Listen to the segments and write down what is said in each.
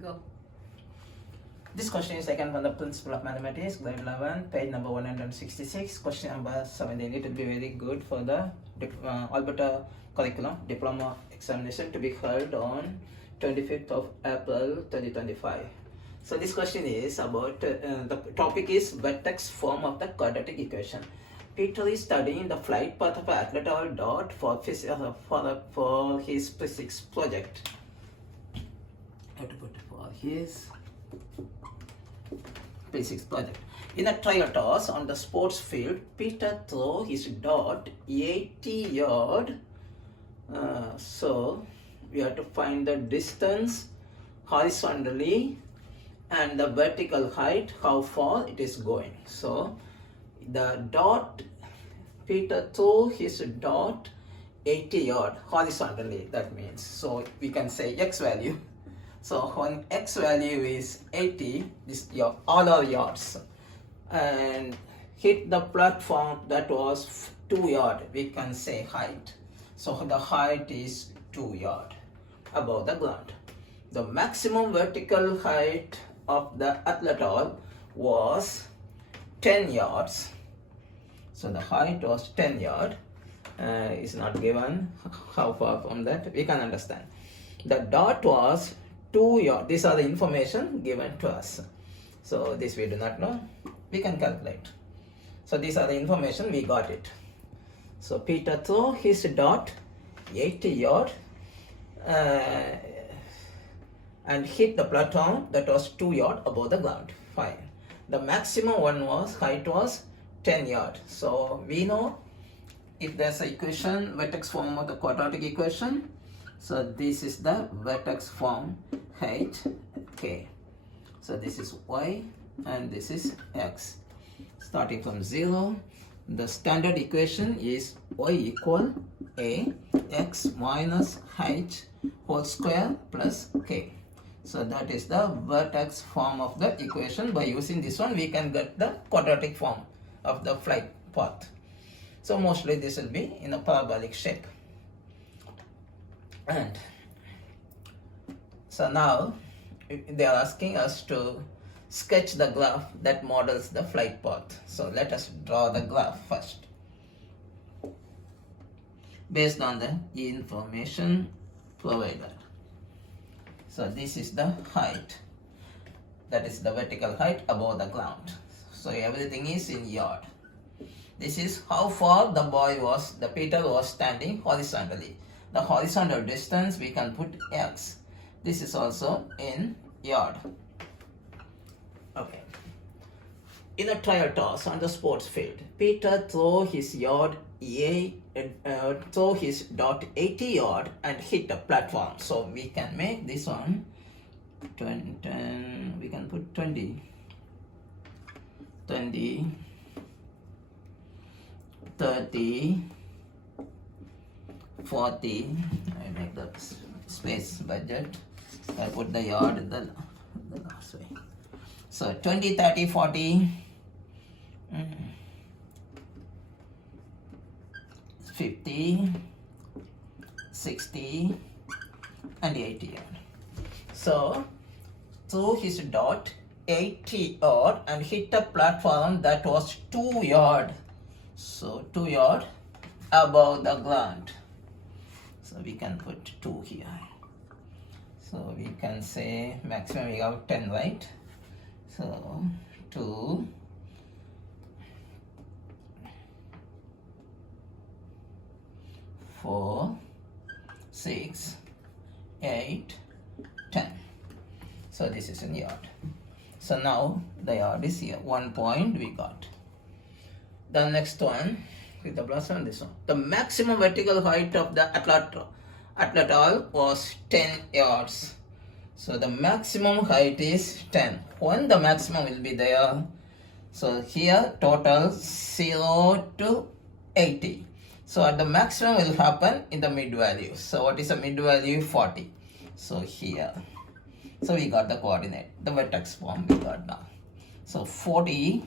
Go. This question is taken from the Principle of Mathematics, grade 11, page number 166, question number 17. It will be very good for the Alberta curriculum diploma examination to be held on 25th of April 2025. So this question is about, the topic is vertex form of the quadratic equation. Peter is studying the flight path of an atlatl dot for his physics project. I have to put for his physics project. In a trial toss on the sports field, Peter threw his dot 80 yard. So we have to find the distance horizontally and the vertical height, how far it is going. So the dot, Peter threw his dot 80 yard horizontally, that means. So we can say x value. So when x value is 80, this all are yards, and hit the platform that was 2 yard, we can say height. So the height is 2 yard above the ground. The maximum vertical height of the atlatl was 10 yards. So the height was 10 yard. Is not given how far from that, we can understand. The dot was 2 yard. These are the information given to us. So this we do not know, we can calculate. So these are the information, we got it. So Peter threw his dot 80 yard and hit the platform that was 2 yard above the ground. Fine. The maximum one was, height was 10 yard. So we know if there's an equation, vertex form of the quadratic equation. So this is the vertex form, h, k. So this is y and this is x. Starting from 0, the standard equation is y equal a x minus h whole square plus k. So that is the vertex form of the equation. By using this one, we can get the quadratic form of the flight path. So mostly this will be in a parabolic shape. And so now they are asking us to sketch the graph that models the flight path. So let us draw the graph first based on the information provided. So this is the height, that is the vertical height above the ground. So everything is in yard. This is how far the Peter was standing horizontally. The horizontal distance we can put x. This is also in yard. Okay. In a trial toss on the sports field, Peter threw his dot 80 yard and hit the platform. So we can make this one 10, we can put 20, 30, 40, I make the space budget, I put the yard in the last way. So 20, 30, 40, 50, 60 and 80 yard. So threw his dot 80 yard and hit a platform that was 2 yard. So 2 yard above the ground. So we can put 2 here. So we can say maximum we have 10, right? So 2, 4, 6, 8, 10. So this is in yard. So now the yard is here. 1 point we got. The next one, with the plus on this one. The maximum vertical height of the atlatl was 10 yards. So the maximum height is 10. When the maximum will be there? So here total 0 to 80. So at the maximum will happen in the mid value. So what is the mid value? 40. So here. So we got the coordinate, the vertex form we got now. So 40.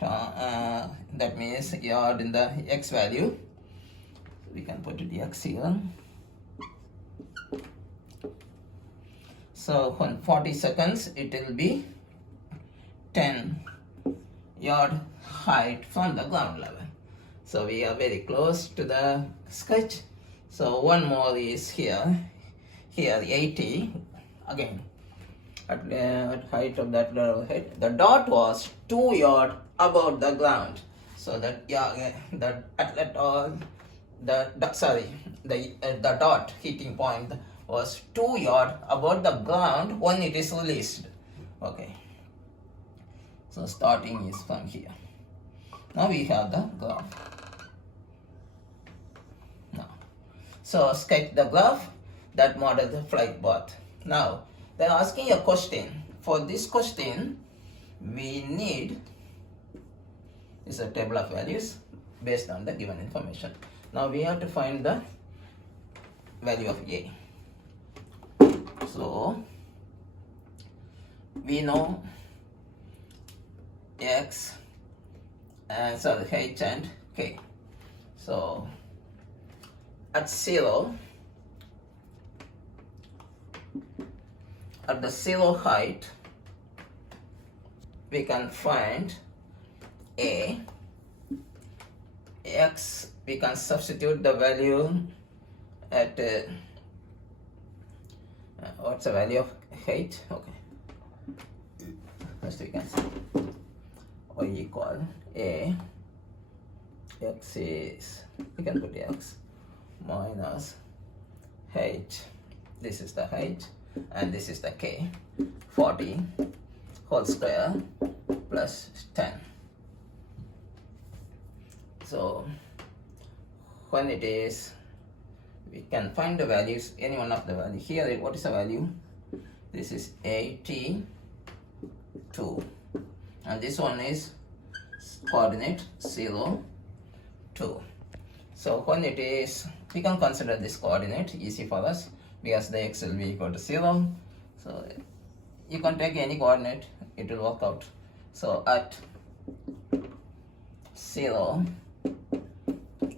That means yard in the x value. We can put it x here. So on 40 seconds it will be 10-yard height from the ground level. So we are very close to the sketch. So one more is here 80 again at height of that level height. The dot was 2 yards above the ground. So that the atlatl, the dot hitting point was 2 yards above the ground when it is released. Okay. So starting is from here. Now we have the graph. Now, so sketch the graph that models the flight path. Now they are asking a question. For this question, we need is a table of values based on the given information. Now we have to find the value of A. So we know X and sorry H and K. So at 0, at the 0 height, we can find A. X, we can substitute the value at what's the value of H? Okay, first we can say y equal A. X is, we can put X minus H. This is the H and this is the K. 40 whole square plus 10. So when it is, we can find the values, any one of the value. Here, what is the value? This is 82, and this one is coordinate 0, 2. So when it is, we can consider this coordinate easy for us because the x will be equal to 0. So you can take any coordinate, it will work out. So at 0,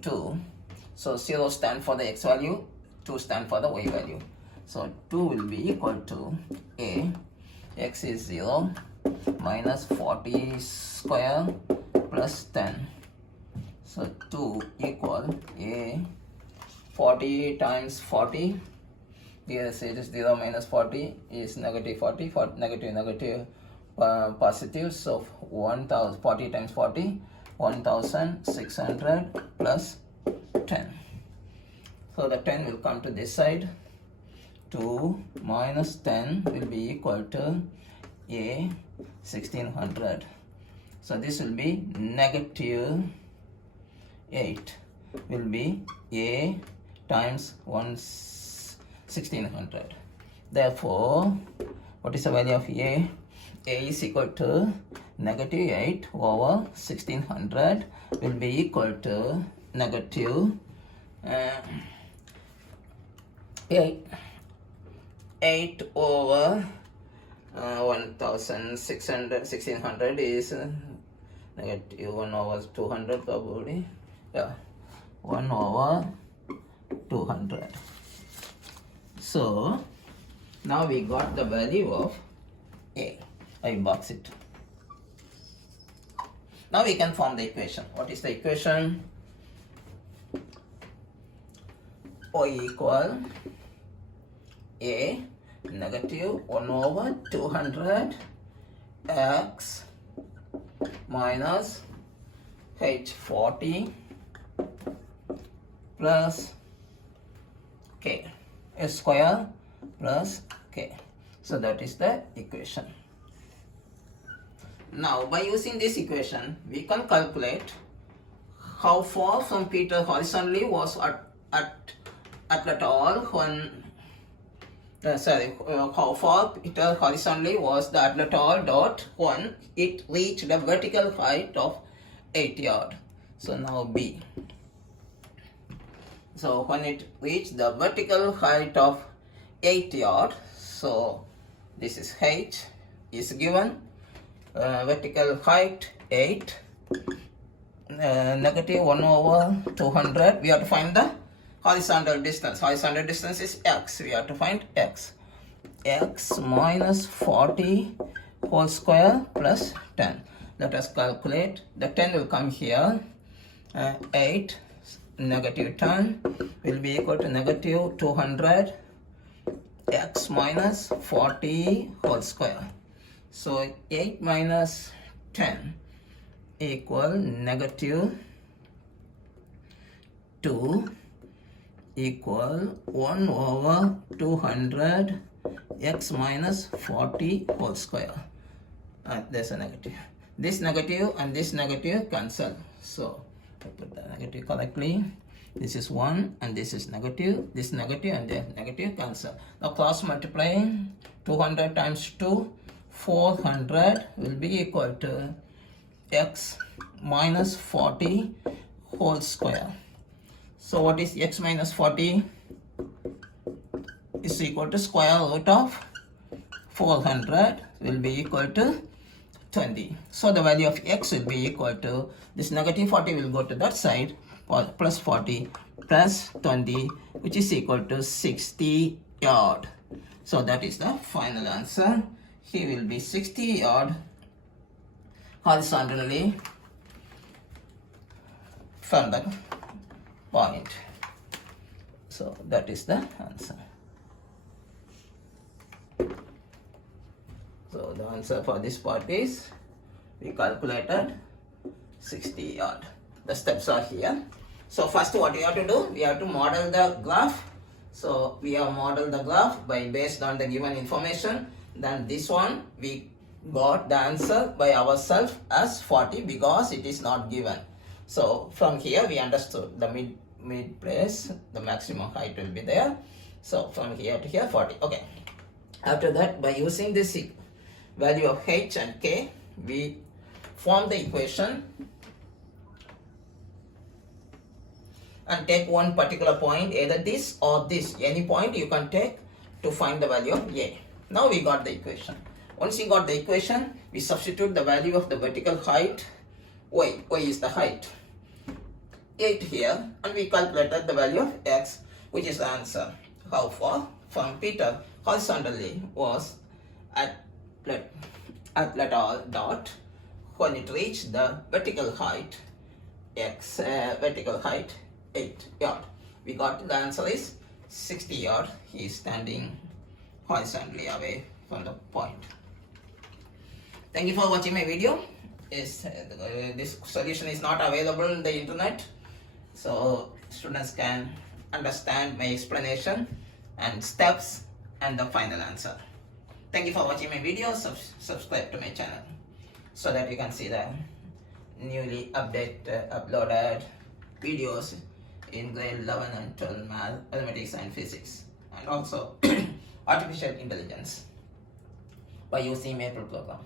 2, so 0 stand for the x value, 2 stand for the y value. So 2 will be equal to A, x is 0 minus 40 square plus 10. So 2 equal A, 40 times 40, here it is 0 minus 40 is negative 40, for negative positive, so 1000, 40 times 40, 1600 plus 10. So the 10 will come to this side. 2 minus 10 will be equal to A, 1600. So this will be negative 8 will be A times 1600. Therefore, what is the value of A? A is equal to negative 8 over 1600 will be equal to negative 8 over 1600 is negative 1 over 200 probably. Yeah, 1 over 200. So now we got the value of A. I box it. Now we can form the equation. What is the equation? Y equal A negative 1 over 200 x minus H 40 plus K, a square plus K. So that is the equation. Now by using this equation, we can calculate how far from Peter horizontally was atlatl when how far Peter horizontally was the atlatl dot when it reached the vertical height of 8 yards. So now B. So when it reached the vertical height of 8 yards, so this is H is given, vertical height 8, negative 1 over 200, we have to find the horizontal distance. Horizontal distance is x, we have to find x. x minus 40 whole square plus 10. Let us calculate. The 10 will come here. 8 negative 10 will be equal to negative 200 x minus 40 whole square. So 8 minus 10 equal negative 2 equal 1 over 200 x minus 40 whole square. There's a negative. This negative and this negative cancel. So I put the negative correctly. This is 1 and this is negative. This negative and the negative cancel. Now cross multiplying 200 times 2, 400 will be equal to x minus 40 whole square. So what is x minus 40? Is equal to square root of 400 will be equal to 20. So the value of x will be equal to, this negative 40 will go to that side, plus 40 plus 20, which is equal to 60 odd. So that is the final answer. He will be 60 odd horizontally from the point. So that is the answer. So the answer for this part is, we calculated 60 odd. The steps are here. So first what we have to do, we have to model the graph. So we have modeled the graph by based on the given information. Then this one we got the answer by ourselves as 40 because it is not given. So from here we understood the mid place, the maximum height will be there. So from here to here 40. Okay. After that, by using this value of h and k, we form the equation and take one particular point, either this or this, any point you can take to find the value of a. Now we got the equation. Once you got the equation, we substitute the value of the vertical height, y is the height, 8 here, and we calculated the value of x, which is the answer. How far from Peter horizontally was atlatl dot when it reached the vertical height x, vertical height 8 yard. We got the answer is 60 yard. He is standing horizontally away from the point. Thank you for watching my video. This solution is not available in the internet, so students can understand my explanation and steps and the final answer. Thank you for watching my video. Subscribe to my channel so that you can see the newly uploaded videos in grade 11 and 12 math, mathematics and physics, and also artificial intelligence by using Maple program.